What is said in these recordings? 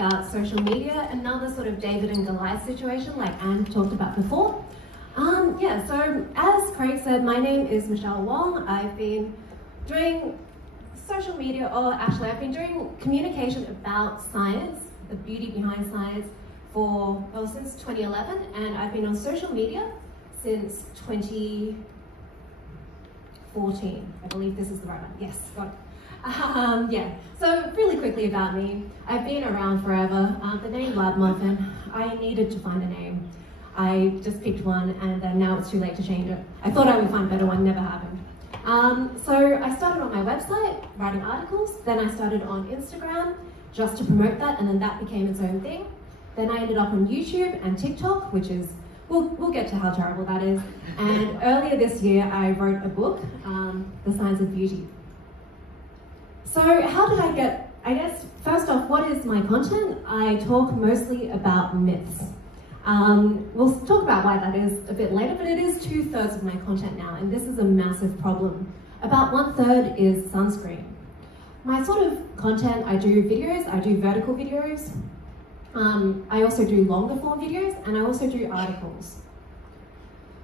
about social media, another sort of David and Goliath situation like Anne talked about before. Yeah, so as Craig said, my name is Michelle Wong. I've been doing social media, or actually I've been doing communication about science, the beauty behind science, since 2011, and I've been on social media since 2014. I believe this is the right one. Yes, got it. Yeah, so really quickly about me. I've been around forever. The name Lab Muffin, I needed to find a name. I just picked one, and then now it's too late to change it. I thought I would find a better one, never happened. So I started on my website, writing articles, then I started on Instagram, just to promote that, and then that became its own thing. Then I ended up on YouTube and TikTok, which is, we'll get to how terrible that is. And earlier this year, I wrote a book, The Science of Beauty. So how did I get, I guess, first off, what is my content? I talk mostly about myths. We'll talk about why that is a bit later, but it is 2/3 of my content now, and this is a massive problem. About 1/3 is sunscreen. My sort of content, I do videos, I do vertical videos, I also do longer form videos, and I also do articles.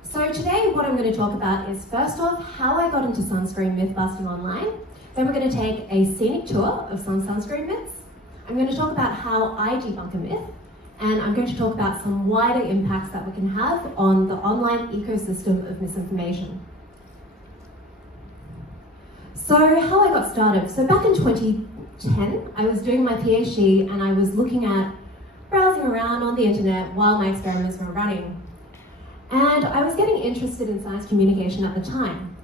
So today what I'm going to talk about is first off, how I got into sunscreen myth busting online. Then we're going to take a scenic tour of some sunscreen myths. I'm going to talk about how I debunk a myth, and I'm going to talk about some wider impacts that we can have on the online ecosystem of misinformation. So how I got started. So back in 2010, I was doing my PhD and I was looking at browsing around on the internet while my experiments were running. And I was getting interested in science communication at the time.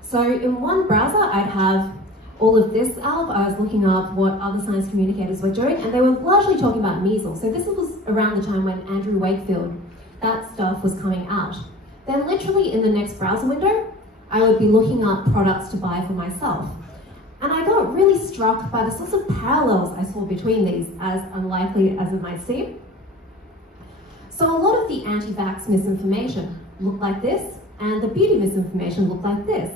So in one browser, I'd have all of this up. I was looking up what other science communicators were doing, and they were largely talking about measles. So this was around the time when Andrew Wakefield, that stuff was coming out. Then literally in the next browser window, I would be looking up products to buy for myself. And I got really struck by the sorts of parallels I saw between these, as unlikely as it might seem. So a lot of the anti-vax misinformation looked like this, and the beauty misinformation looked like this.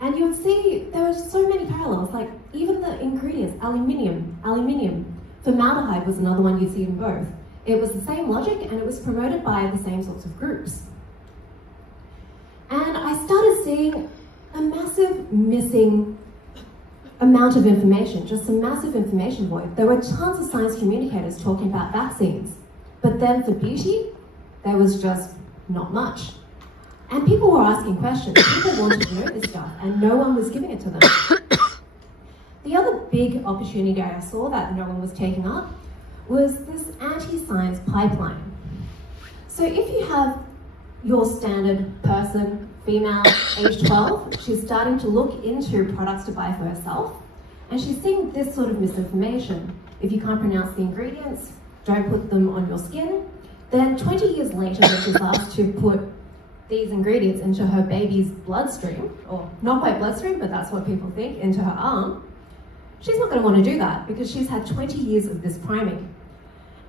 And you would see there were so many parallels, like even the ingredients, aluminium. Formaldehyde was another one you'd see in both. It was the same logic, and it was promoted by the same sorts of groups. And I started seeing a massive missing amount of information, just a massive information void. There were tons of science communicators talking about vaccines, but then for beauty, there was just not much. And people were asking questions. People wanted to know this stuff, and no one was giving it to them. The other big opportunity I saw that no one was taking up was this anti-science pipeline. So if you have your standard person, female, age 12, she's starting to look into products to buy for herself, and she's seeing this sort of misinformation. If you can't pronounce the ingredients, don't put them on your skin. Then 20 years later, when she's asked to put these ingredients into her baby's bloodstream, or not quite bloodstream, but that's what people think, into her arm, she's not going to want to do that because she's had 20 years of this priming.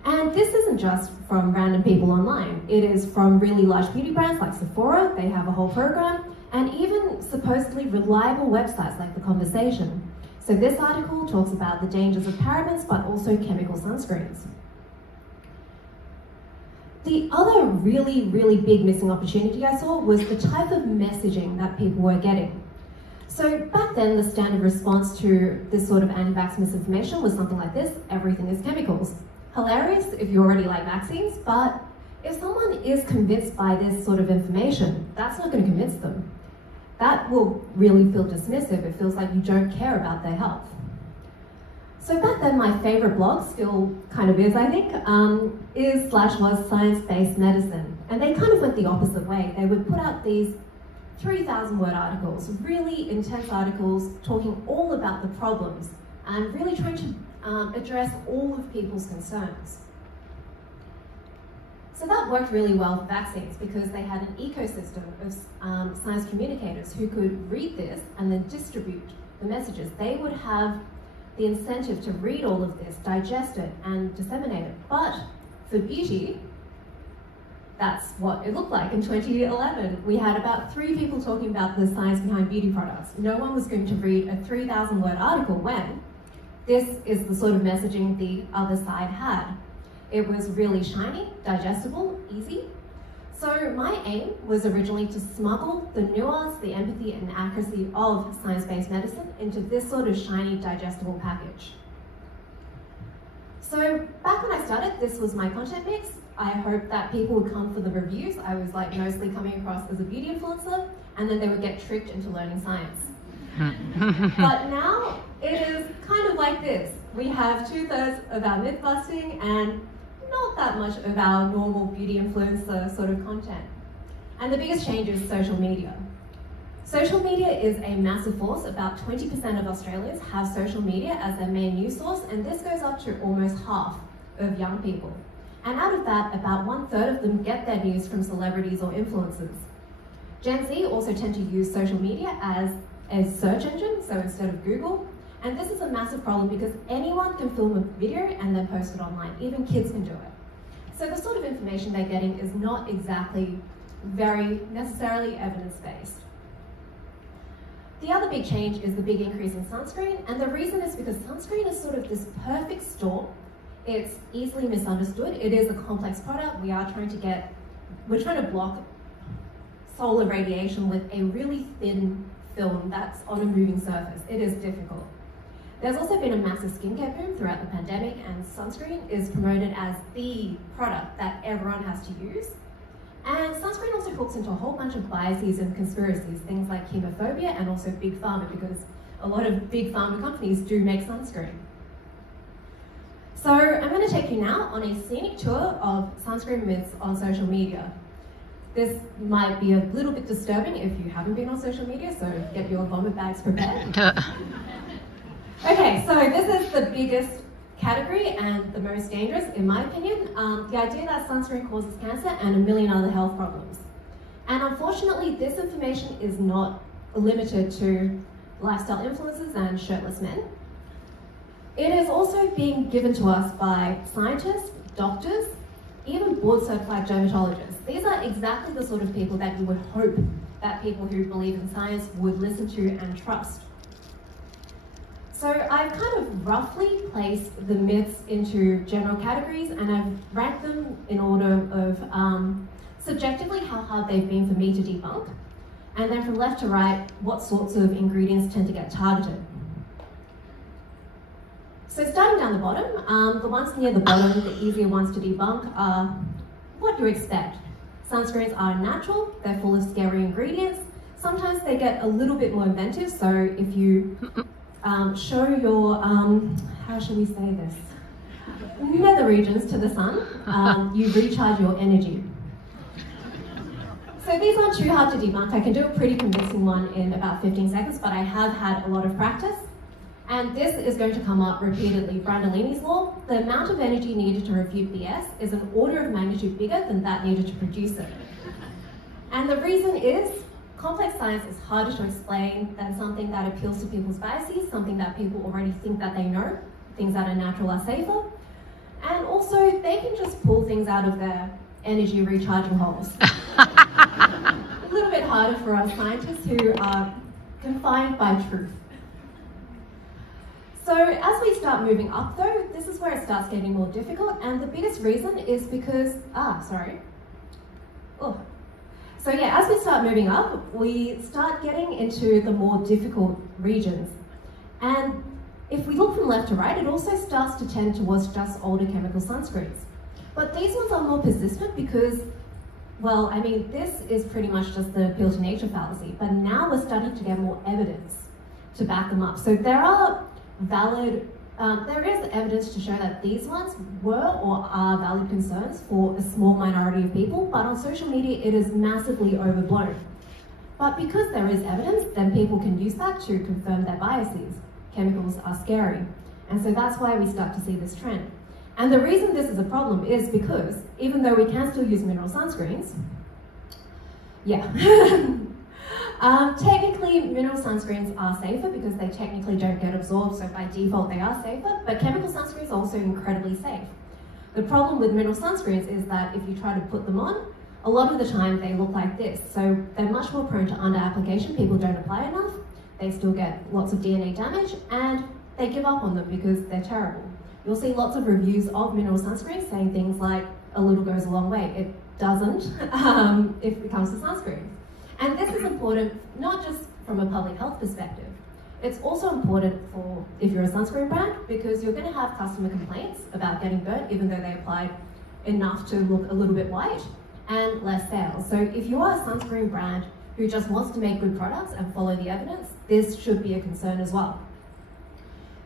And this isn't just from random people online. It is from really large beauty brands like Sephora. They have a whole program, and even supposedly reliable websites like The Conversation. So this article talks about the dangers of parabens, but also chemical sunscreens. The other really, really big missing opportunity I saw was the type of messaging that people were getting. So back then, the standard response to this sort of anti-vax misinformation was something like this: everything is chemicals. Hilarious if you already like vaccines, but if someone is convinced by this sort of information, that's not going to convince them. That will really feel dismissive. It feels like you don't care about their health. So back then, my favorite blog, still kind of is, I think, was Science-Based Medicine. And they kind of went the opposite way. They would put out these 3,000-word articles, really intense articles, talking all about the problems and really trying to address all of people's concerns. So that worked really well for vaccines because they had an ecosystem of science communicators who could read this and then distribute the messages. They would have the incentive to read all of this, digest it, and disseminate it. But for beauty, that's what it looked like in 2011. We had about 3 people talking about the science behind beauty products. No one was going to read a 3,000-word article when This is the sort of messaging the other side had. It was really shiny, digestible, easy. So my aim was originally to smuggle the nuance, the empathy and accuracy of science-based medicine into this sort of shiny, digestible package. So back when I started, this was my content mix. I hoped that people would come for the reviews. I was like mostly coming across as a beauty influencer, and then they would get tricked into learning science. But now it is kind of like this. We have 2/3 of our myth busting and not that much of our normal beauty influencer sort of content. And the biggest change is social media. Social media is a massive force. About 20% of Australians have social media as their main news source, and this goes up to almost half of young people. And out of that, about 1/3 of them get their news from celebrities or influencers. Gen Z also tend to use social media as a search engine, so instead of Google. And this is a massive problem because anyone can film a video and then post it online. Even kids can do it. So the sort of information they're getting is not exactly very necessarily evidence-based. The other big change is the big increase in sunscreen, and the reason is because sunscreen is sort of this perfect storm. It's easily misunderstood. It is a complex product. We're trying to block solar radiation with a really thin film that's on a moving surface. It is difficult. There's also been a massive skincare boom throughout the pandemic, and sunscreen is promoted as the product that everyone has to use. And sunscreen also hooks into a whole bunch of biases and conspiracies, things like chemophobia and also big pharma, because a lot of big pharma companies do make sunscreen. So I'm going to take you now on a scenic tour of sunscreen myths on social media. This might be a little bit disturbing if you haven't been on social media, so get your vomit bags prepared. Okay, so this is the biggest category and the most dangerous, in my opinion. The idea that sunscreen causes cancer and a million other health problems. And unfortunately, this information is not limited to lifestyle influencers and shirtless men. It is also being given to us by scientists, doctors, even board-certified dermatologists. These are exactly the sort of people that you would hope that people who believe in science would listen to and trust. So I've kind of roughly placed the myths into general categories, and I've ranked them in order of subjectively how hard they've been for me to debunk, and then from left to right, what sorts of ingredients tend to get targeted. So starting down the bottom, the ones near the bottom, the easier ones to debunk, are what you expect. Sunscreens are natural, they're full of scary ingredients. Sometimes they get a little bit more inventive, so if you show your, how shall we say this, nether regions to the sun, you recharge your energy. So these aren't too hard to debunk. I can do a pretty convincing one in about 15 seconds, but I have had a lot of practice. And this is going to come up repeatedly. Brandolini's law, the amount of energy needed to refute BS is an order of magnitude bigger than that needed to produce it. And the reason is, complex science is harder to explain than something that appeals to people's biases, something that people already think that they know, things that are natural are safer. And also, they can just pull things out of their energy recharging holes. A little bit harder for us scientists who are confined by truth. So as we start moving up though, this is where it starts getting more difficult, and the biggest reason is because, So yeah, as we start moving up, we start getting into the more difficult regions. And if we look from left to right, it also starts to tend towards just older chemical sunscreens. But these ones are more persistent because, well, I mean, this is pretty much just the appeal to nature fallacy, but now we're starting to get more evidence to back them up. So there are there is evidence to show that these ones were or are valid concerns for a small minority of people, but on social media it is massively overblown. But because there is evidence, then people can use that to confirm their biases. Chemicals are scary. And so that's why we start to see this trend. And the reason this is a problem is because even though we can still use mineral sunscreens, technically, mineral sunscreens are safer because they technically don't get absorbed, so by default they are safer, but chemical sunscreens are also incredibly safe. The problem with mineral sunscreens is that if you try to put them on, a lot of the time they look like this, so they're much more prone to under-application. People don't apply enough, they still get lots of DNA damage, and they give up on them because they're terrible. You'll see lots of reviews of mineral sunscreen saying things like, a little goes a long way. It doesn't if it comes to sunscreen. And this is important not just from a public health perspective. It's also important for if you're a sunscreen brand, because you're going to have customer complaints about getting burnt even though they applied enough to look a little bit white, and less sales. So if you are a sunscreen brand who just wants to make good products and follow the evidence, this should be a concern as well.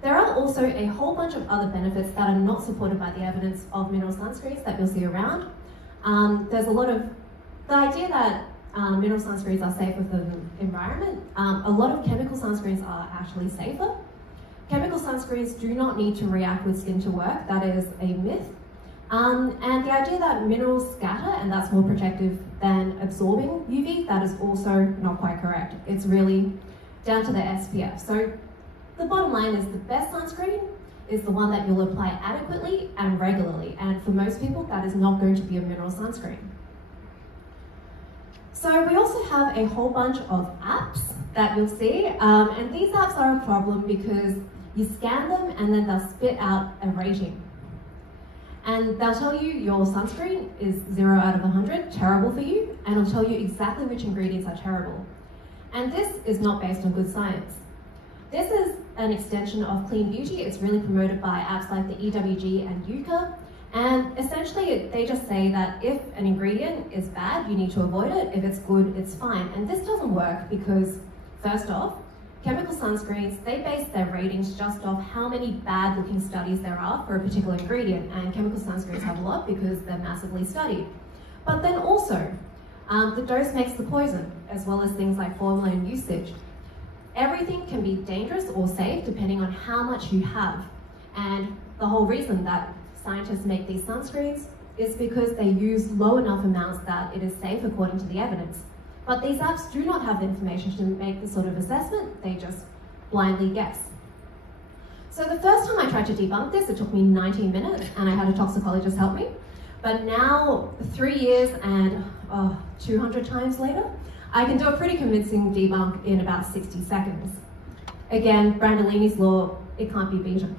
There are also a whole bunch of other benefits that are not supported by the evidence of mineral sunscreens that you'll see around. There's a lot of, the idea that mineral sunscreens are safer for the environment, a lot of chemical sunscreens are actually safer. Chemical sunscreens do not need to react with skin to work, that is a myth. And the idea that minerals scatter and that's more protective than absorbing UV, that is also not quite correct. It's really down to the SPF. So the bottom line is the best sunscreen is the one that you'll apply adequately and regularly. And for most people, that is not going to be a mineral sunscreen. So we also have a whole bunch of apps that you'll see. And these apps are a problem because you scan them and then they'll spit out a rating. And they'll tell you your sunscreen is 0 out of 100, terrible for you, and it'll tell you exactly which ingredients are terrible. And this is not based on good science. This is an extension of clean beauty. It's really promoted by apps like the EWG and Yuka. And essentially, they just say that if an ingredient is bad, you need to avoid it. If it's good, it's fine. And this doesn't work because, first off, chemical sunscreens, they base their ratings just off how many bad-looking studies there are for a particular ingredient, and chemical sunscreens have a lot because they're massively studied. But then also, the dose makes the poison, as well as things like formula and usage. Everything can be dangerous or safe depending on how much you have. And the whole reason that scientists make these sunscreens is because they use low enough amounts that it is safe according to the evidence. But these apps do not have the information to make this sort of assessment, they just blindly guess. So the first time I tried to debunk this, it took me 19 minutes and I had a toxicologist help me. But now, 3 years and 200 times later, I can do a pretty convincing debunk in about 60 seconds. Again, Brandolini's law, it can't be beaten.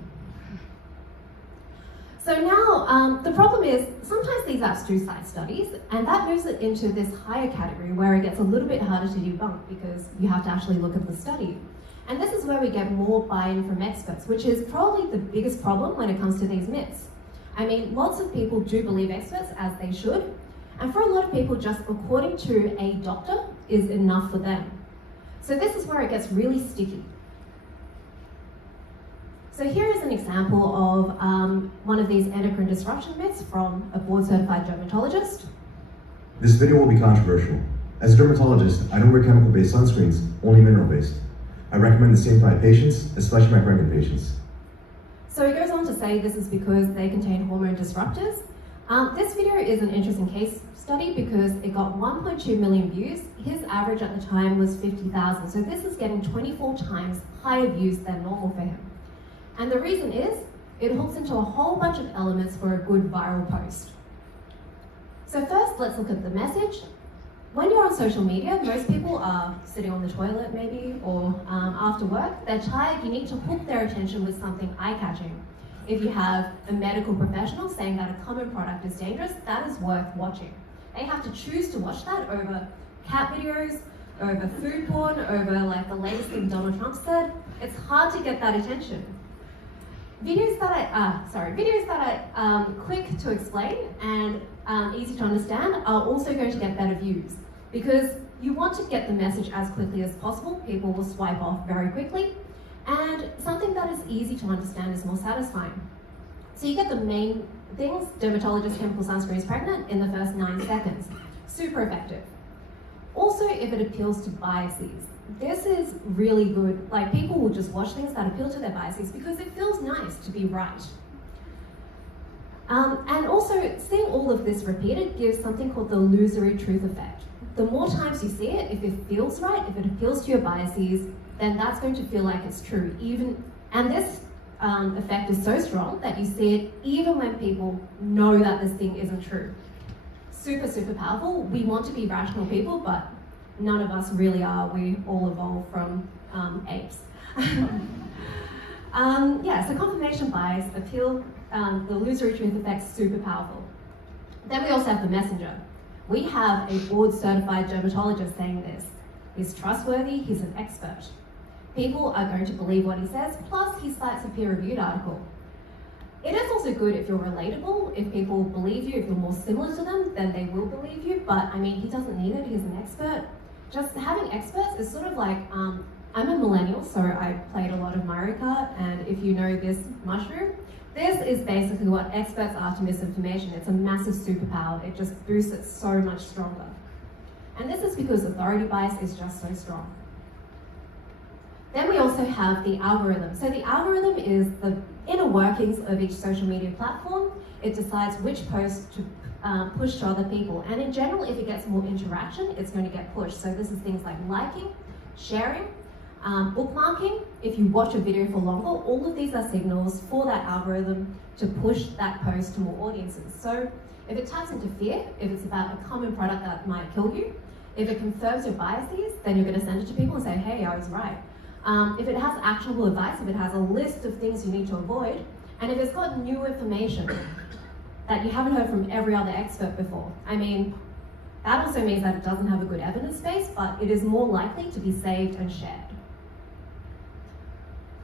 So now, the problem is, sometimes these apps do cite studies, and that moves it into this higher category where it gets a little bit harder to debunk because you have to actually look at the study. And this is where we get more buy-in from experts, which is probably the biggest problem when it comes to these myths. I mean, lots of people do believe experts, as they should, and for a lot of people, just according to a doctor is enough for them. So this is where it gets really sticky. So here is an example of one of these endocrine disruption myths from a board-certified dermatologist. This video will be controversial. As a dermatologist, I don't wear chemical-based sunscreens, only mineral-based. I recommend the same for my patients, especially my pregnant patients. So he goes on to say this is because they contain hormone disruptors. This video is an interesting case study because it got 1.2 million views. His average at the time was 50,000. So this is getting 24 times higher views than normal for him. And the reason is, it hooks into a whole bunch of elements for a good viral post. So first, let's look at the message. When you're on social media, most people are sitting on the toilet maybe, or after work. They're tired, you need to hook their attention with something eye-catching. If you have a medical professional saying that a common product is dangerous, that is worth watching. They have to choose to watch that over cat videos, over food porn, over like the latest thing Donald Trump said. It's hard to get that attention. Videos that are quick to explain and easy to understand are also going to get better views because you want to get the message as quickly as possible. People will swipe off very quickly, and something that is easy to understand is more satisfying. So you get the main things: dermatologist chemical sunscreen is pregnant in the first 9 seconds. Super effective. Also, if it appeals to biases. This is really good. Like, people will just watch things that appeal to their biases because it feels nice to be right. And also, seeing all of this repeated gives something called the illusory truth effect. The more times you see it, if it feels right, if it appeals to your biases, then that's going to feel like it's true. And this effect is so strong that you see it even when people know that this thing isn't true. Super, super powerful. We want to be rational people, but none of us really are. We all evolved from apes. Yeah, so confirmation bias, appeal, the illusory truth effect's super powerful. Then we also have the messenger. We have a board-certified dermatologist saying this. He's trustworthy, he's an expert. People are going to believe what he says, plus he cites a peer-reviewed article. It is also good if you're relatable. If people believe you, if you're more similar to them, then they will believe you. But I mean, he doesn't need it, he's an expert. Just having experts is sort of like, I'm a millennial, so I played a lot of Mario Kart, and if you know this mushroom, this is basically what experts are to misinformation. It's a massive superpower. It just boosts it so much stronger. And this is because authority bias is just so strong. Then we also have the algorithm. So the algorithm is the inner workings of each social media platform. It decides which posts to push to other people. And in general, if it gets more interaction, it's going to get pushed. So this is things like liking, sharing, bookmarking. If you watch a video for longer, all of these are signals for that algorithm to push that post to more audiences. So if it taps into fear, if it's about a common product that might kill you, if it confirms your biases, then you're going to send it to people and say, hey, I was right. If it has actionable advice, if it has a list of things you need to avoid, and if it's got new information that you haven't heard from every other expert before. I mean, that also means that it doesn't have a good evidence base, but it is more likely to be saved and shared.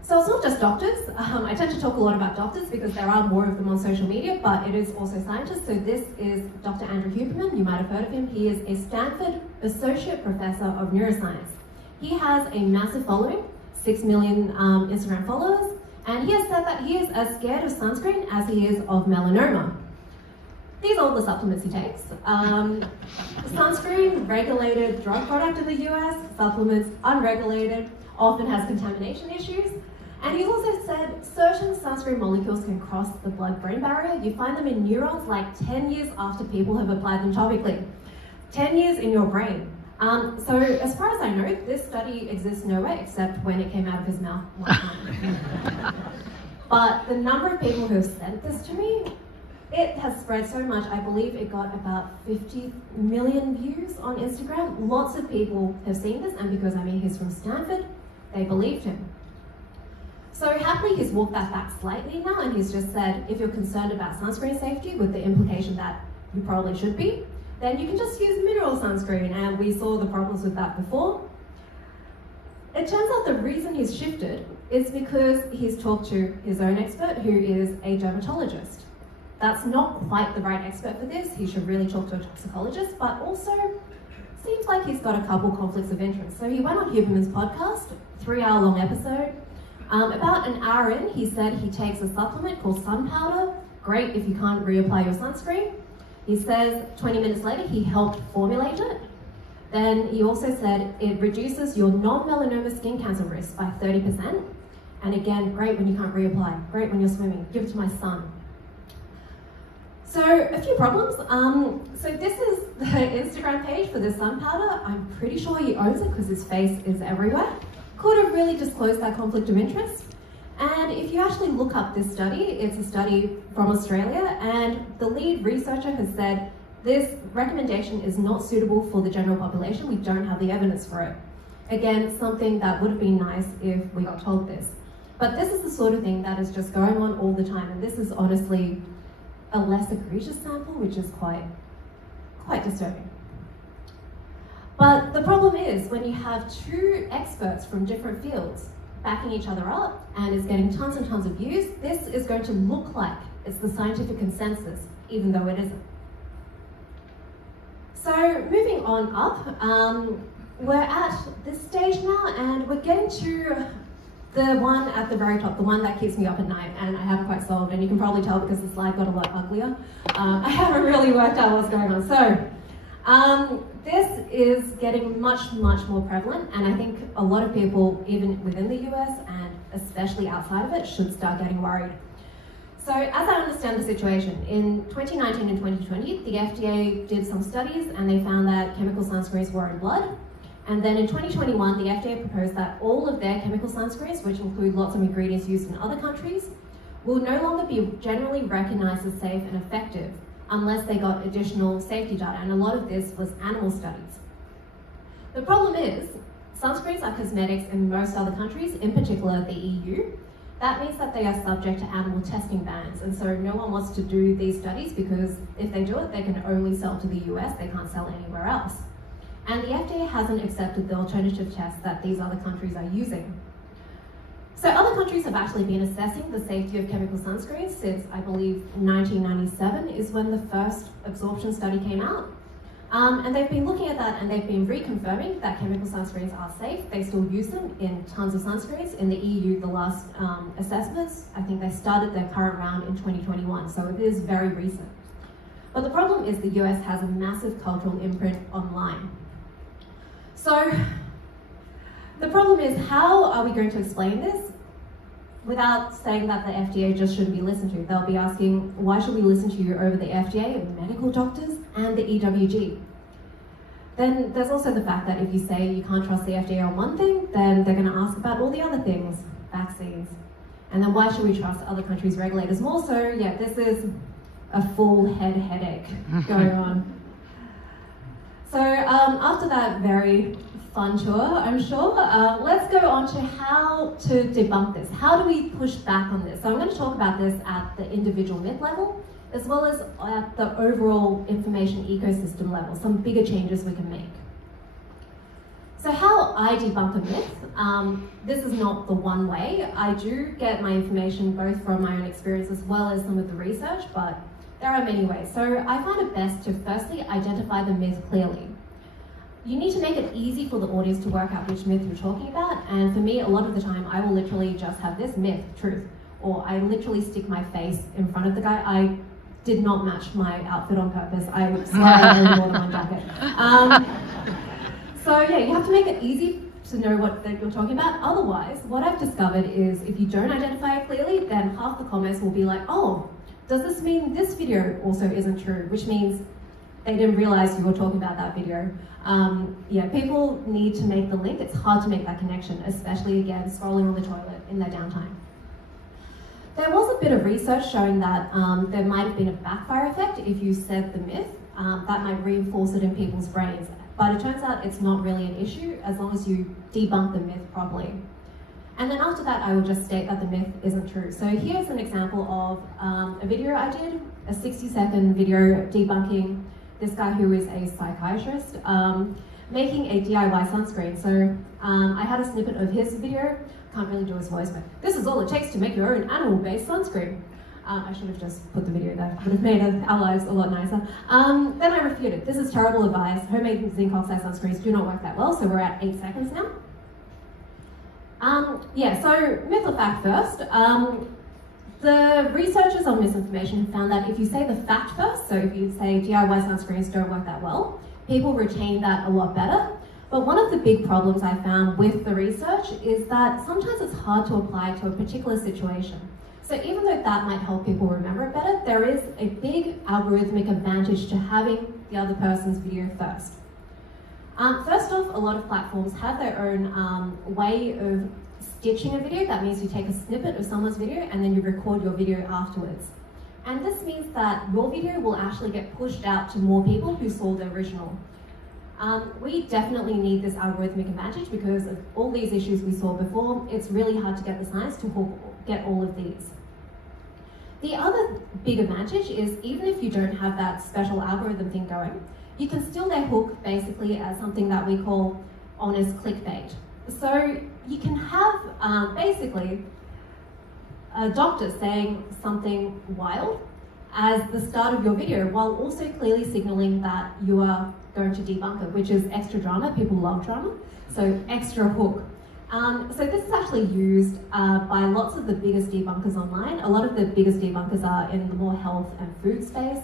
So it's not just doctors. I tend to talk a lot about doctors because there are more of them on social media, but it is also scientists. So this is Dr. Andrew Huberman. You might have heard of him. He is a Stanford Associate Professor of Neuroscience. He has a massive following, 6 million Instagram followers, and he has said that he is as scared of sunscreen as he is of melanoma. These are all the supplements he takes. Sunscreen, regulated drug product in the US, supplements unregulated, often has contamination issues. And he's also said certain sunscreen molecules can cross the blood-brain barrier. You find them in neurons like 10 years after people have applied them topically. 10 years in your brain. So as far as I know, this study exists nowhere except when it came out of his mouth one time. But the number of people who have sent this to me, it has spread so much. I believe it got about 50 million views on Instagram. Lots of people have seen this, and because I mean he's from Stanford, they believed him. So happily he's walked that back slightly now, and he's just said, if you're concerned about sunscreen safety, with the implication that you probably should be, then you can just use mineral sunscreen, and we saw the problems with that before. It turns out the reason he's shifted is because he's talked to his own expert, who is a dermatologist. That's not quite the right expert for this. He should really talk to a toxicologist, but also seems like he's got a couple conflicts of interest. So he went on Huberman's podcast, 3-hour-long episode. About an hour in, he said he takes a supplement called sun powder. Great if you can't reapply your sunscreen. He says 20 minutes later, he helped formulate it. Then he also said it reduces your non-melanoma skin cancer risk by 30%. And again, great when you can't reapply, great when you're swimming, give it to my son. So a few problems. So this is the Instagram page for the sun powder. I'm pretty sure he owns it because his face is everywhere. Could have really disclosed that conflict of interest. And if you actually look up this study, it's a study from Australia, and the lead researcher has said this recommendation is not suitable for the general population. We don't have the evidence for it. Again, something that would have been nice if we got told this. But this is the sort of thing that is just going on all the time, and this is honestly a less egregious sample, which is quite disturbing. But the problem is when you have two experts from different fields backing each other up and it's getting tons and tons of views, this is going to look like it's the scientific consensus, even though it isn't. So moving on up, we're at this stage now, and we're getting to the one at the very top, the one that keeps me up at night, and I haven't quite solved, and you can probably tell because the slide got a lot uglier. I haven't really worked out what's going on. So this is getting much more prevalent, and I think a lot of people, even within the US and especially outside of it, should start getting worried. So as I understand the situation, in 2019 and 2020, the FDA did some studies and they found that chemical sunscreens were in blood. And then in 2021, the FDA proposed that all of their chemical sunscreens, which include lots of ingredients used in other countries, will no longer be generally recognized as safe and effective unless they got additional safety data. And a lot of this was animal studies. The problem is, sunscreens are cosmetics in most other countries, in particular the EU. that means that they are subject to animal testing bans, and so no one wants to do these studies because if they do it, they can only sell to the US, they can't sell anywhere else. And the FDA hasn't accepted the alternative tests that these other countries are using. So other countries have actually been assessing the safety of chemical sunscreens since, I believe, 1997 is when the first absorption study came out. And they've been looking at that and they've been reconfirming that chemical sunscreens are safe. They still use them in tons of sunscreens. In the EU, the last assessments, I think they started their current round in 2021, so it is very recent. But the problem is the US has a massive cultural imprint online. So the problem is, how are we going to explain this without saying that the FDA just shouldn't be listened to? They'll be asking, why should we listen to you over the FDA, medical doctors, and the EWG? Then there's also the fact that if you say you can't trust the FDA on one thing, then they're going to ask about all the other things, vaccines. And then why should we trust other countries' regulators more? So yeah, this is a full headache going on. So after that very fun tour, I'm sure, let's go on to how to debunk this. How do we push back on this? So I'm going to talk about this at the individual myth level, as well as at the overall information ecosystem level, some bigger changes we can make. So how I debunk a myth, this is not the one way. I do get my information both from my own experience as well as some of the research, but there are many ways. So I find it best to firstly identify the myth clearly. You need to make it easy for the audience to work out which myth you're talking about, and for me, a lot of the time, I will literally just have this myth, truth, or I literally stick my face in front of the guy. I did not match my outfit on purpose. I swear I wore more than one jacket. So yeah, you have to make it easy to know what you're talking about. Otherwise, what I've discovered is if you don't identify it clearly, then half the comments will be like, oh, does this mean this video also isn't true? Which means they didn't realize you were talking about that video. Yeah, people need to make the link. It's hard to make that connection, especially again, scrolling on the toilet in their downtime. There was a bit of research showing that there might have been a backfire effect if you said the myth. That might reinforce it in people's brains. But it turns out it's not really an issue as long as you debunk the myth properly. And then after that, I will just state that the myth isn't true. So here's an example of a video I did, a 60-second video debunking this guy who is a psychiatrist making a DIY sunscreen. So I had a snippet of his video, can't really do his voice, but this is all it takes to make your own animal-based sunscreen. I should have just put the video there, would have made our lives a lot nicer. Then I refuted, this is terrible advice, homemade zinc oxide sunscreens do not work that well, so we're at 8 seconds now. Yeah, so myth or fact first. The researchers on misinformation found that if you say the fact first, so if you say DIY sunscreens don't work that well, people retain that a lot better. But one of the big problems I found with the research is that sometimes it's hard to apply to a particular situation. So even though that might help people remember it better, there is a big algorithmic advantage to having the other person's video first. First off, a lot of platforms have their own way of stitching a video. That means you take a snippet of someone's video and then you record your video afterwards. And this means that your video will actually get pushed out to more people who saw the original. We definitely need this algorithmic advantage because of all these issues we saw before. It's really hard to get the science to get all of these. The other big advantage is even if you don't have that special algorithm thing going, you can still then hook basically as something that we call honest clickbait. So you can have basically a doctor saying something wild as the start of your video while also clearly signaling that you are going to debunk it, which is extra drama. People love drama, so extra hook. So this is actually used by lots of the biggest debunkers online. A lot of the biggest debunkers are in the more health and food space.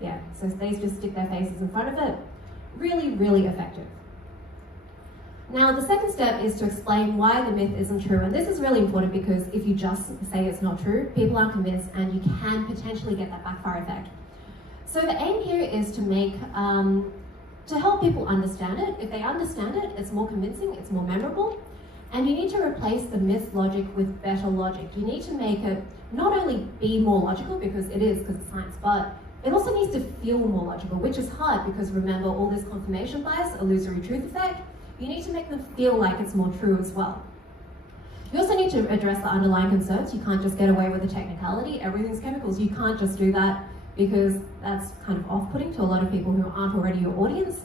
Yeah, so they just stick their faces in front of it. Really, really effective. Now, the second step is to explain why the myth isn't true. And this is really important because if you just say it's not true, people aren't convinced and you can potentially get that backfire effect. So the aim here is to make, to help people understand it. If they understand it, it's more convincing, it's more memorable. And you need to replace the myth logic with better logic. You need to make it not only be more logical, because it is, because it's science, but it also needs to feel more logical, which is hard because remember all this confirmation bias, illusory truth effect, you need to make them feel like it's more true as well. You also need to address the underlying concerns. You can't just get away with the technicality. Everything's chemicals. You can't just do that because that's kind of off-putting to a lot of people who aren't already your audience.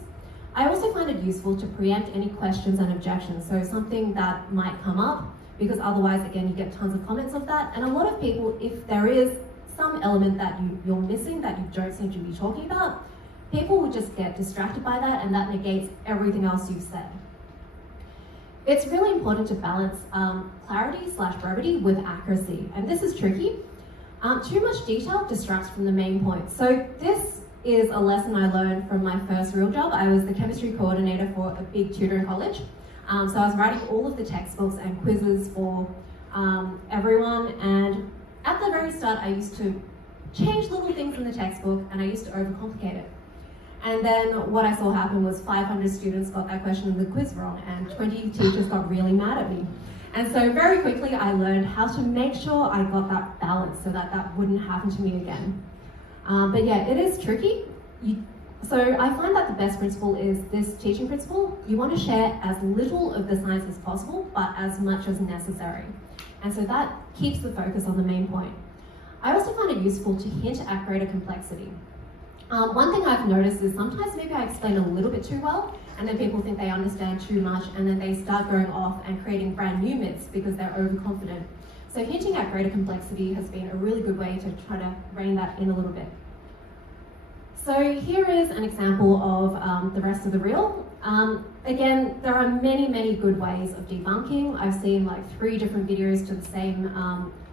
I also find it useful to preempt any questions and objections. So something that might come up, because otherwise, again, you get tons of comments of that. And a lot of people, if there is some element that you're missing that you don't seem to be talking about, people will just get distracted by that, and that negates everything else you've said. It's really important to balance clarity/brevity with accuracy, and this is tricky. Too much detail distracts from the main point. So this is a lesson I learned from my first real job. I was the chemistry coordinator for a big tutoring college. So I was writing all of the textbooks and quizzes for everyone, and at the very start I used to change little things in the textbook and I used to overcomplicate it. And then what I saw happen was 500 students got that question in the quiz wrong and 20 teachers got really mad at me. And so very quickly I learned how to make sure I got that balance so that that wouldn't happen to me again. But yeah, it is tricky. So I find that the best principle is this teaching principle. You want to share as little of the science as possible, but as much as necessary. And so that keeps the focus on the main point. I also find it useful to hint at greater complexity. One thing I've noticed is sometimes maybe I explain a little bit too well, and then people think they understand too much, and then they start going off and creating brand new myths because they're overconfident. So hinting at greater complexity has been a really good way to try to rein that in a little bit. So here is an example of the rest of the reel. Again, there are many, many good ways of debunking. I've seen like 3 different videos to the same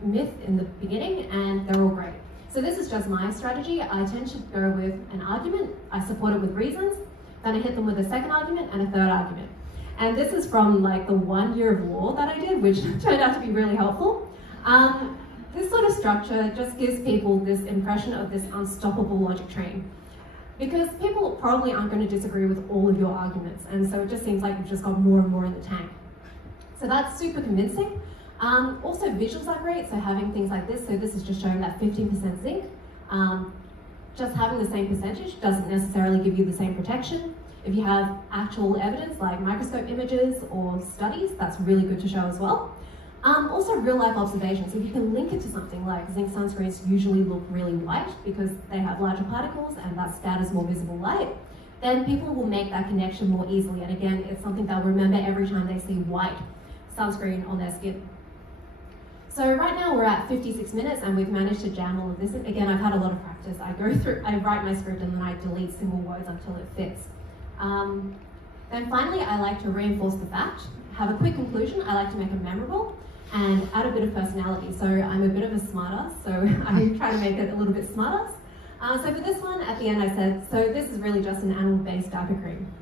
myth in the beginning, and they're all great. So this is just my strategy. I tend to go with an argument, I support it with reasons, then I hit them with a second argument and a third argument. And this is from like the 1 year of law that I did, which turned out to be really helpful. This sort of structure just gives people this impression of this unstoppable logic train, because people probably aren't going to disagree with all of your arguments, and so it just seems like you've just got more and more in the tank. So that's super convincing. Also visuals are great, so having things like this, so this is just showing that 15% zinc. Just having the same percentage doesn't necessarily give you the same protection. If you have actual evidence like microscope images or studies, that's really good to show as well. Also real life observations, if you can link it to something like zinc sunscreens usually look really white because they have larger particles and that scatters more visible light, then people will make that connection more easily. And again, it's something they'll remember every time they see white sunscreen on their skin. So right now we're at 56 minutes and we've managed to jam all of this. Again, I've had a lot of practice. I write my script and then I delete single words until it fits. Then finally, I like to reinforce the fact, have a quick conclusion. I like to make it memorable and add a bit of personality. So I'm a bit of a smartass, so I try to make it a little bit smartass. So for this one, at the end I said, so this is really just an animal-based diaper cream.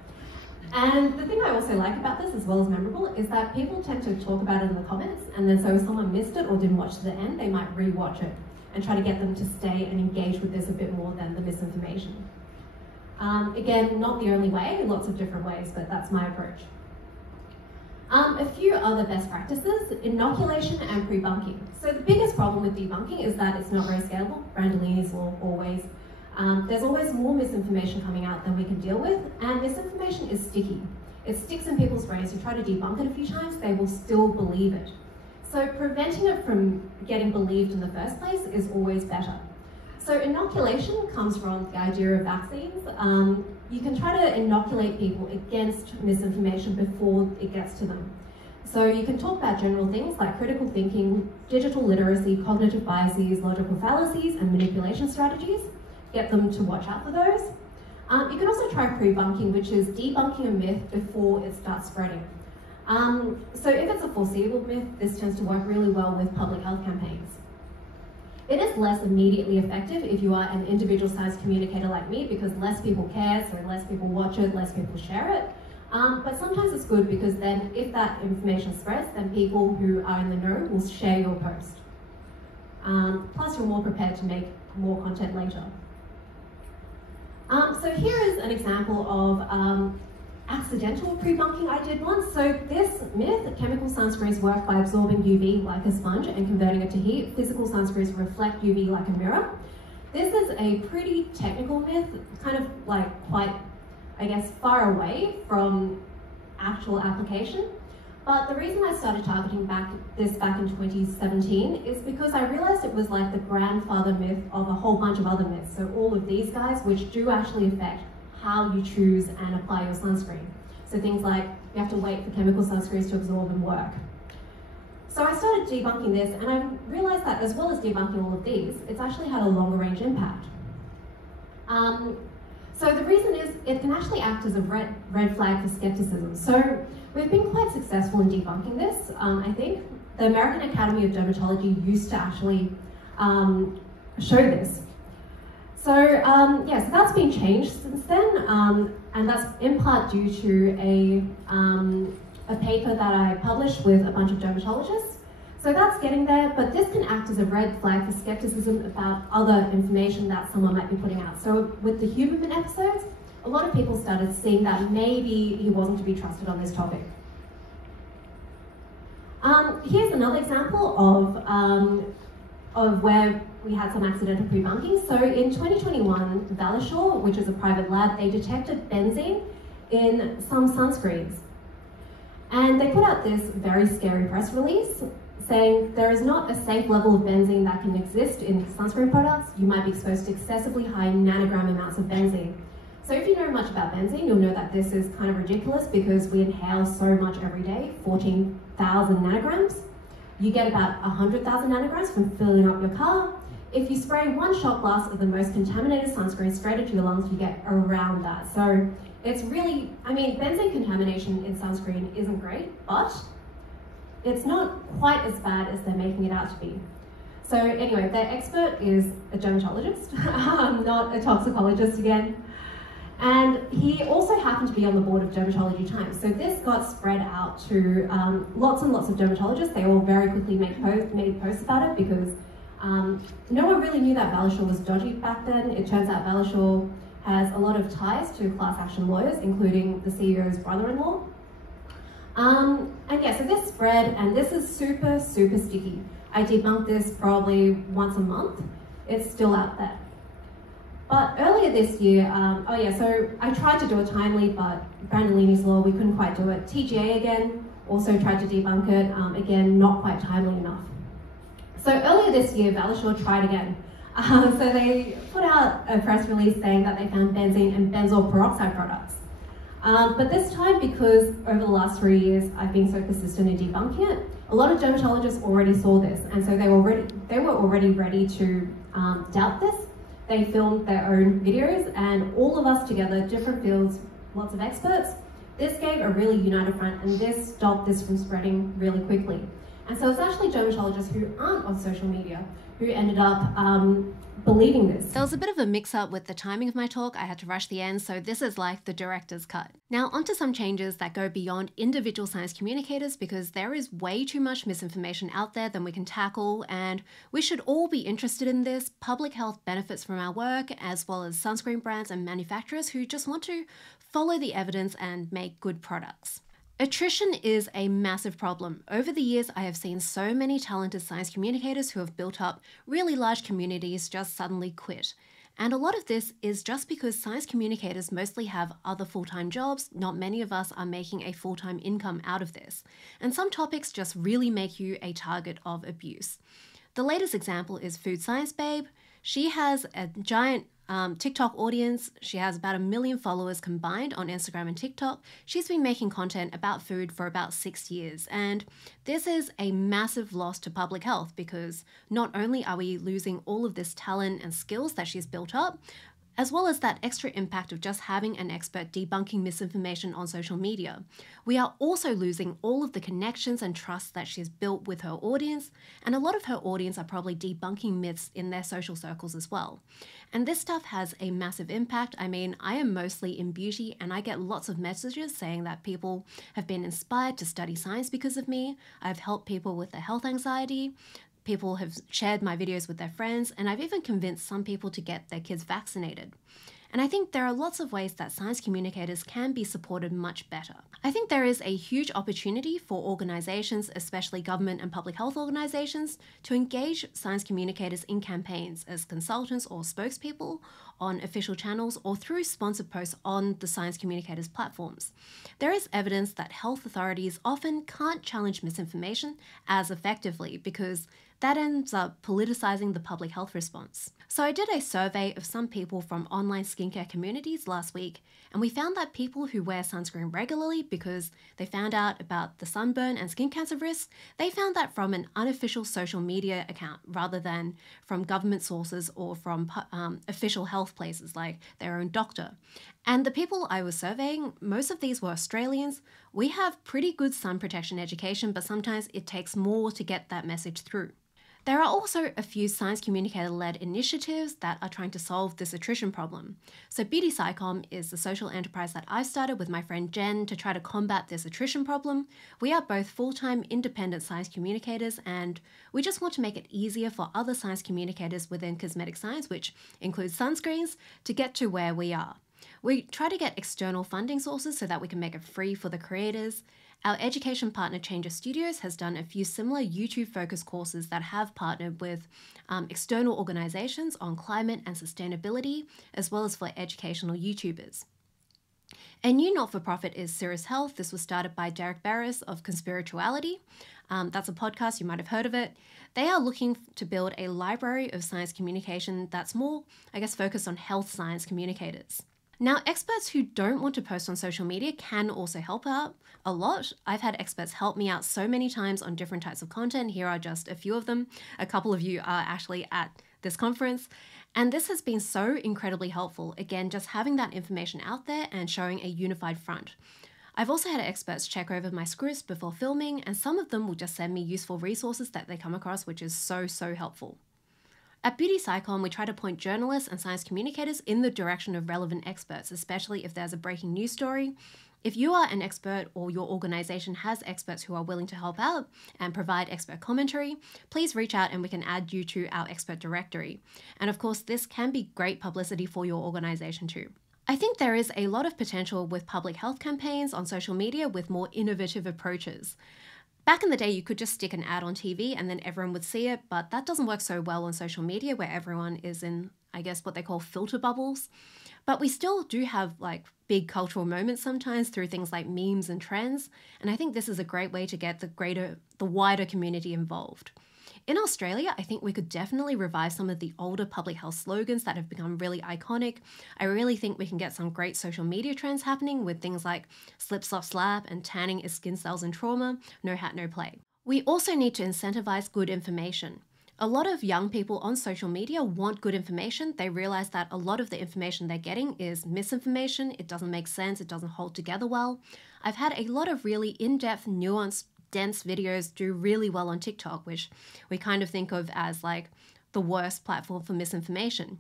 And the thing I also like about this, as well as memorable, is that people tend to talk about it in the comments, and then so if someone missed it or didn't watch to the end, they might re-watch it and try to get them to stay and engage with this a bit more than the misinformation. Again, not the only way, lots of different ways, but that's my approach. A few other best practices: inoculation and pre-bunking. So the biggest problem with debunking is that it's not very scalable. Brandolini's law, always. There's always more misinformation coming out than we can deal with, and misinformation is sticky. It sticks in people's brains. You try to debunk it a few times, they will still believe it. So preventing it from getting believed in the first place is always better. So inoculation comes from the idea of vaccines. You can try to inoculate people against misinformation before it gets to them. So you can talk about general things like critical thinking, digital literacy, cognitive biases, logical fallacies, and manipulation strategies. Get them to watch out for those. You can also try pre-bunking, which is debunking a myth before it starts spreading. So if it's a foreseeable myth, this tends to work really well with public health campaigns. It is less immediately effective if you are an individual science communicator like me, because less people care, so less people watch it, less people share it. But sometimes it's good because then if that information spreads, then people who are in the know will share your post. Plus you're more prepared to make more content later. So here is an example of accidental pre-bunking I did once. So this myth, chemical sunscreens work by absorbing UV like a sponge and converting it to heat. Physical sunscreens reflect UV like a mirror. This is a pretty technical myth, kind of like quite, I guess, far away from actual application. But the reason I started targeting this back in 2017 is because I realized it was like the grandfather myth of a whole bunch of other myths. So all of these guys, which do actually affect how you choose and apply your sunscreen. So things like you have to wait for chemical sunscreens to absorb and work. So I started debunking this, and I realized that as well as debunking all of these, it's actually had a longer range impact. So the reason is it can actually act as a red flag for skepticism. So we've been quite successful in debunking this, I think. The American Academy of Dermatology used to actually show this. So yeah, so that's been changed since then, and that's in part due to a paper that I published with a bunch of dermatologists. So that's getting there, but this can act as a red flag for skepticism about other information that someone might be putting out. So with the Huberman episodes, a lot of people started seeing that maybe he wasn't to be trusted on this topic. Here's another example of where we had some accidental pre-bunking. So in 2021, Valisure, which is a private lab, they detected benzene in some sunscreens. And they put out this very scary press release saying there is not a safe level of benzene that can exist in sunscreen products. You might be exposed to excessively high nanogram amounts of benzene. So if you know much about benzene, you'll know that this is kind of ridiculous because we inhale so much every day, 14,000 nanograms. You get about 100,000 nanograms from filling up your car. If you spray one shot glass of the most contaminated sunscreen straight into your lungs, you get around that. So it's really, I mean, benzene contamination in sunscreen isn't great, but it's not quite as bad as they're making it out to be. So anyway, their expert is a dermatologist, not a toxicologist again. And he also happened to be on the board of Dermatology Times. So this got spread out to lots and lots of dermatologists. They all very quickly made posts about it because no one really knew that Valisure was dodgy back then. It turns out Valisure has a lot of ties to class action lawyers, including the CEO's brother-in-law. And yeah, so this spread, and this is super, super sticky. I debunk this probably once a month. It's still out there. But earlier this year, oh yeah, so I tried to do it timely, but Brandolini's law, we couldn't quite do it. TGA again, also tried to debunk it, again, not quite timely enough. So earlier this year, Valisure tried again. So they put out a press release saying that they found benzene and benzoyl peroxide products. But this time, because over the last 3 years, I've been so persistent in debunking it, a lot of dermatologists already saw this, and so they were already ready to doubt this. They filmed their own videos, and all of us together, different fields, lots of experts, this gave a really united front, and this stopped this from spreading really quickly. And so it's actually dermatologists who aren't on social media who ended up believing this. There was a bit of a mix-up with the timing of my talk. I had to rush the end, so this is like the director's cut. Now onto some changes that go beyond individual science communicators, because there is way too much misinformation out there than we can tackle, and we should all be interested in this. Public health benefits from our work, as well as sunscreen brands and manufacturers who just want to follow the evidence and make good products. Attrition is a massive problem. Over the years, I have seen so many talented science communicators who have built up really large communities just suddenly quit. And a lot of this is just because science communicators mostly have other full-time jobs. Not many of us are making a full-time income out of this. And some topics just really make you a target of abuse. The latest example is Food Science Babe. She has a giant TikTok audience. She has about 1 million followers combined on Instagram and TikTok. She's been making content about food for about 6 years, and this is a massive loss to public health because not only are we losing all of this talent and skills that she's built up, as well as that extra impact of just having an expert debunking misinformation on social media, we are also losing all of the connections and trust that she's built with her audience, and a lot of her audience are probably debunking myths in their social circles as well. And this stuff has a massive impact. I mean, I am mostly in beauty, and I get lots of messages saying that people have been inspired to study science because of me. I've helped people with their health anxiety. People have shared my videos with their friends, and I've even convinced some people to get their kids vaccinated. And I think there are lots of ways that science communicators can be supported much better. I think there is a huge opportunity for organizations, especially government and public health organizations, to engage science communicators in campaigns as consultants or spokespeople on official channels or through sponsored posts on the science communicators platforms. There is evidence that health authorities often can't challenge misinformation as effectively because that ends up politicizing the public health response. So I did a survey of some people from online skincare communities last week, and we found that people who wear sunscreen regularly because they found out about the sunburn and skin cancer risks, they found that from an unofficial social media account rather than from government sources or from official health places like their own doctor. And the people I was surveying, most of these were Australians. We have pretty good sun protection education, but sometimes it takes more to get that message through. There are also a few science communicator-led initiatives that are trying to solve this attrition problem. So Beauty Psychom is the social enterprise that I started with my friend Jen to try to combat this attrition problem. We are both full-time independent science communicators, and we just want to make it easier for other science communicators within cosmetic science, which includes sunscreens, to get to where we are. We try to get external funding sources so that we can make it free for the creators. Our education partner Changer Studios has done a few similar YouTube-focused courses that have partnered with external organizations on climate and sustainability, as well as for educational YouTubers. A new not-for-profit is Cirrus Health. This was started by Derek Barris of Conspirituality. That's a podcast, you might have heard of it. They are looking to build a library of science communication that's more, focused on health science communicators. Now, experts who don't want to post on social media can also help out a lot. I've had experts help me out so many times on different types of content. Here are just a few of them. A couple of you are actually at this conference. And this has been so incredibly helpful. Again, just having that information out there and showing a unified front. I've also had experts check over my scripts before filming, and some of them will just send me useful resources that they come across, which is so helpful. At Beauty Psychom, we try to point journalists and science communicators in the direction of relevant experts, especially if there's a breaking news story. If you are an expert or your organization has experts who are willing to help out and provide expert commentary, please reach out and we can add you to our expert directory. And of course, this can be great publicity for your organization too. I think there is a lot of potential with public health campaigns on social media with more innovative approaches. Back in the day, you could just stick an ad on TV and then everyone would see it, but that doesn't work so well on social media where everyone is in, what they call filter bubbles. But we still do have big cultural moments sometimes through things like memes and trends, and I think this is a great way to get the wider community involved. In Australia, I think we could definitely revive some of the older public health slogans that have become really iconic. I really think we can get some great social media trends happening with things like slip, slop, slap, and tanning is skin cells and trauma, no hat, no play. We also need to incentivize good information. A lot of young people on social media want good information. They realize that a lot of the information they're getting is misinformation. It doesn't make sense. It doesn't hold together well. I've had a lot of really in-depth, nuanced, dense videos do really well on TikTok, which we kind of think of as the worst platform for misinformation.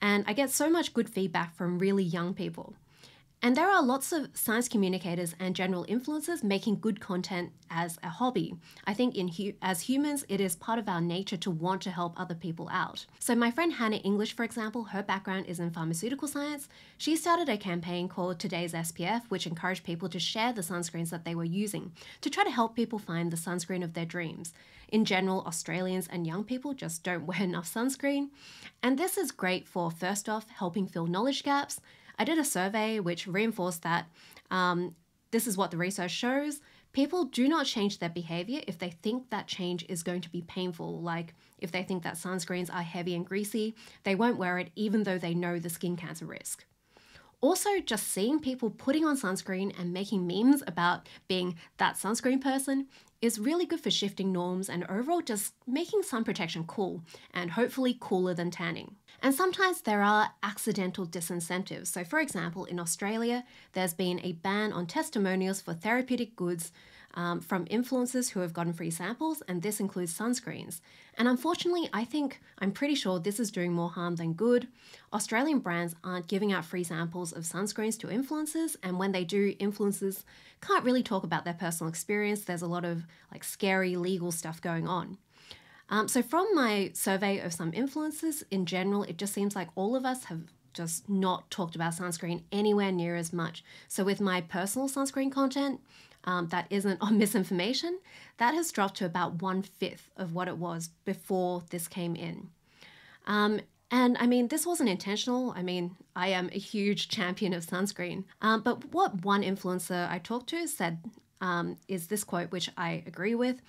And I get so much good feedback from really young people. And there are lots of science communicators and general influencers making good content as a hobby. I think as humans, it is part of our nature to want to help other people out. So my friend Hannah English, for example, her background is in pharmaceutical science. She started a campaign called Today's SPF, which encouraged people to share the sunscreens that they were using to try to help people find the sunscreen of their dreams. In general, Australians and young people just don't wear enough sunscreen. And this is great for, first off, helping fill knowledge gaps. I did a survey which reinforced that this is what the research shows. People do not change their behavior if they think that change is going to be painful. Like if they think that sunscreens are heavy and greasy, they won't wear it even though they know the skin cancer risk. Also, just seeing people putting on sunscreen and making memes about being that sunscreen person is really good for shifting norms and overall just making sun protection cool and hopefully cooler than tanning. And sometimes there are accidental disincentives. So for example, in Australia, there's been a ban on testimonials for therapeutic goods from influencers who have gotten free samples, and this includes sunscreens. And unfortunately, I'm pretty sure this is doing more harm than good. Australian brands aren't giving out free samples of sunscreens to influencers, and when they do, influencers can't really talk about their personal experience. There's a lot of scary legal stuff going on. So from my survey of some influencers, in general, it just seems like all of us have just not talked about sunscreen anywhere near as much. So with my personal sunscreen content, that isn't on misinformation, that has dropped to about 1/5 of what it was before this came in. And I mean, this wasn't intentional. I mean, I am a huge champion of sunscreen. But what one influencer I talked to said is this quote, which I agree with.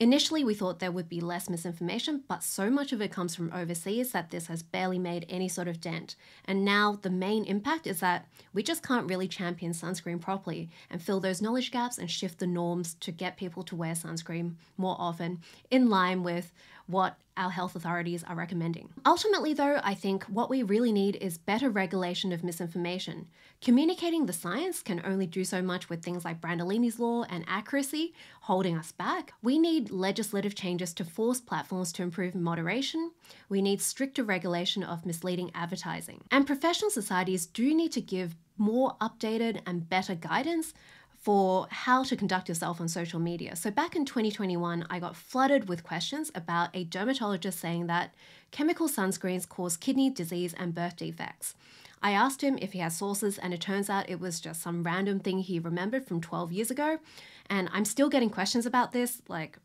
Initially, we thought there would be less misinformation, but so much of it comes from overseas that this has barely made any sort of dent. And now the main impact is that we just can't really champion sunscreen properly and fill those knowledge gaps and shift the norms to get people to wear sunscreen more often in line with what our health authorities are recommending. Ultimately though, I think what we really need is better regulation of misinformation. Communicating the science can only do so much with things like Brandolini's law and accuracy holding us back. We need legislative changes to force platforms to improve moderation. We need stricter regulation of misleading advertising. And professional societies do need to give more updated and better guidance for how to conduct yourself on social media. So back in 2021, I got flooded with questions about a dermatologist saying that chemical sunscreens cause kidney disease and birth defects. I asked him if he has sources, and it turns out it was just some random thing he remembered from 12 years ago. And I'm still getting questions about this like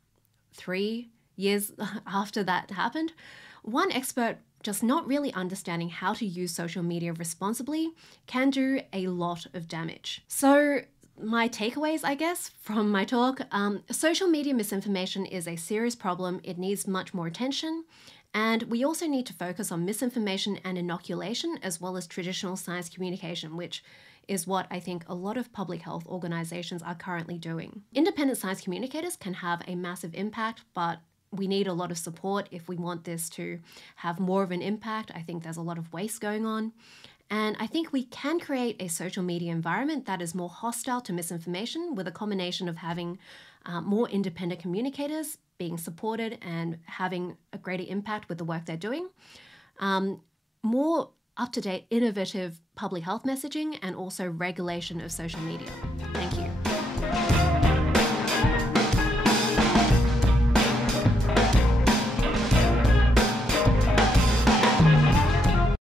3 years after that happened. One expert just not really understanding how to use social media responsibly can do a lot of damage. So my takeaways, I guess, from my talk, social media misinformation is a serious problem. It needs much more attention. And we also need to focus on misinformation and inoculation, as well as traditional science communication, which is what I think a lot of public health organizations are currently doing. Independent science communicators can have a massive impact, but we need a lot of support if we want this to have more of an impact. I think there's a lot of waste going on. And I think we can create a social media environment that is more hostile to misinformation with a combination of having more independent communicators being supported and having a greater impact with the work they're doing, more up-to-date, innovative public health messaging, and also regulation of social media. Thank you.